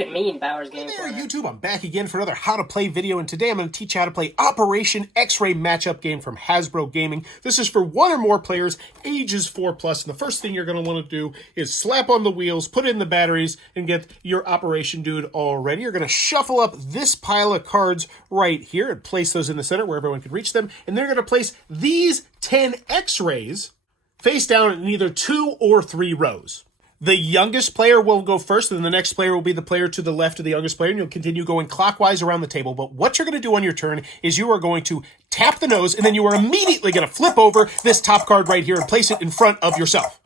made it mean, Bowers Game Hey there, Corner. YouTube. I'm back again for another How to Play video, and today I'm going to teach you how to play Operation X-Ray matchup game from Hasbro Gaming. This is for one or more players, ages 4+, and the first thing you're going to want to do is slap on the wheels, put in the batteries, and get your Operation Dude all ready. You're going to shuffle up this pile of cards right here and place those in the center where everyone can reach them, and then you're going to place these 10 X-rays face down in either 2 or 3 rows. The youngest player will go first, and then the next player will be the player to the left of the youngest player, and you'll continue going clockwise around the table. But what you're going to do on your turn is you are going to tap the nose, and then you are immediately going to flip over this top card right here and place it in front of yourself.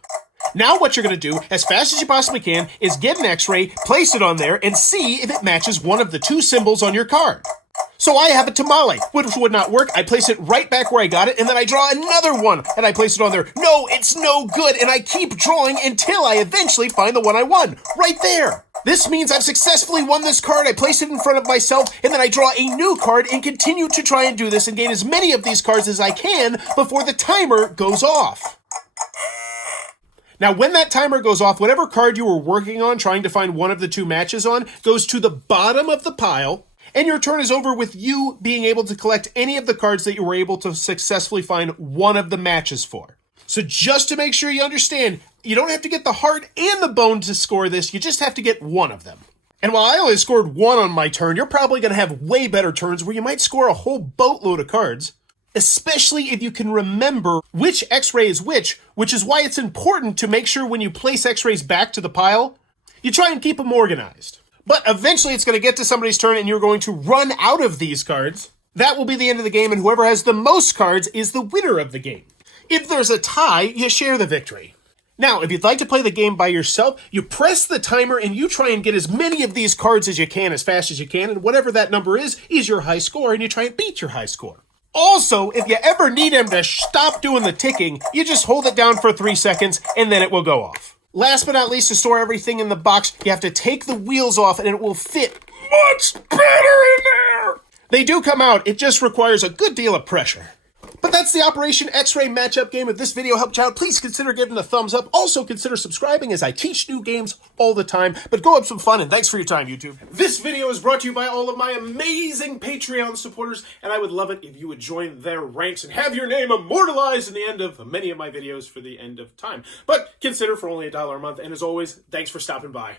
Now what you're going to do, as fast as you possibly can, is get an X-ray, place it on there, and see if it matches one of the 2 symbols on your card. So I have a tamale, which would not work. I place it right back where I got it, and then I draw another one, and I place it on there. No, it's no good, and I keep drawing until I eventually find the one I won, right there. This means I've successfully won this card. I place it in front of myself, and then I draw a new card and continue to try and do this and gain as many of these cards as I can before the timer goes off. Now, when that timer goes off, whatever card you were working on, trying to find one of the 2 matches on, goes to the bottom of the pile, and your turn is over with you being able to collect any of the cards that you were able to successfully find one of the matches for. So just to make sure you understand, you don't have to get the heart and the bone to score this, you just have to get one of them. And while I only scored 1 on my turn, you're probably going to have way better turns where you might score a whole boatload of cards, especially if you can remember which X-ray is which is why it's important to make sure when you place X-rays back to the pile, you try and keep them organized. But eventually it's going to get to somebody's turn and you're going to run out of these cards. That will be the end of the game, and whoever has the most cards is the winner of the game. If there's a tie, you share the victory. Now, if you'd like to play the game by yourself, you press the timer and you try and get as many of these cards as you can as fast as you can, and whatever that number is your high score, and you try and beat your high score. Also, if you ever need him to stop doing the ticking, you just hold it down for 3 seconds and then it will go off. Last but not least, to store everything in the box, you have to take the wheels off and it will fit much better in there. They do come out, it just requires a good deal of pressure. But that's the Operation X-Ray matchup game. If this video helped you out, please consider giving it a thumbs up. Also consider subscribing as I teach new games all the time. But go have some fun, and thanks for your time, YouTube. This video is brought to you by all of my amazing Patreon supporters, and I would love it if you would join their ranks and have your name immortalized in the end of many of my videos for the end of time. But consider for only $1 a month, and as always, thanks for stopping by.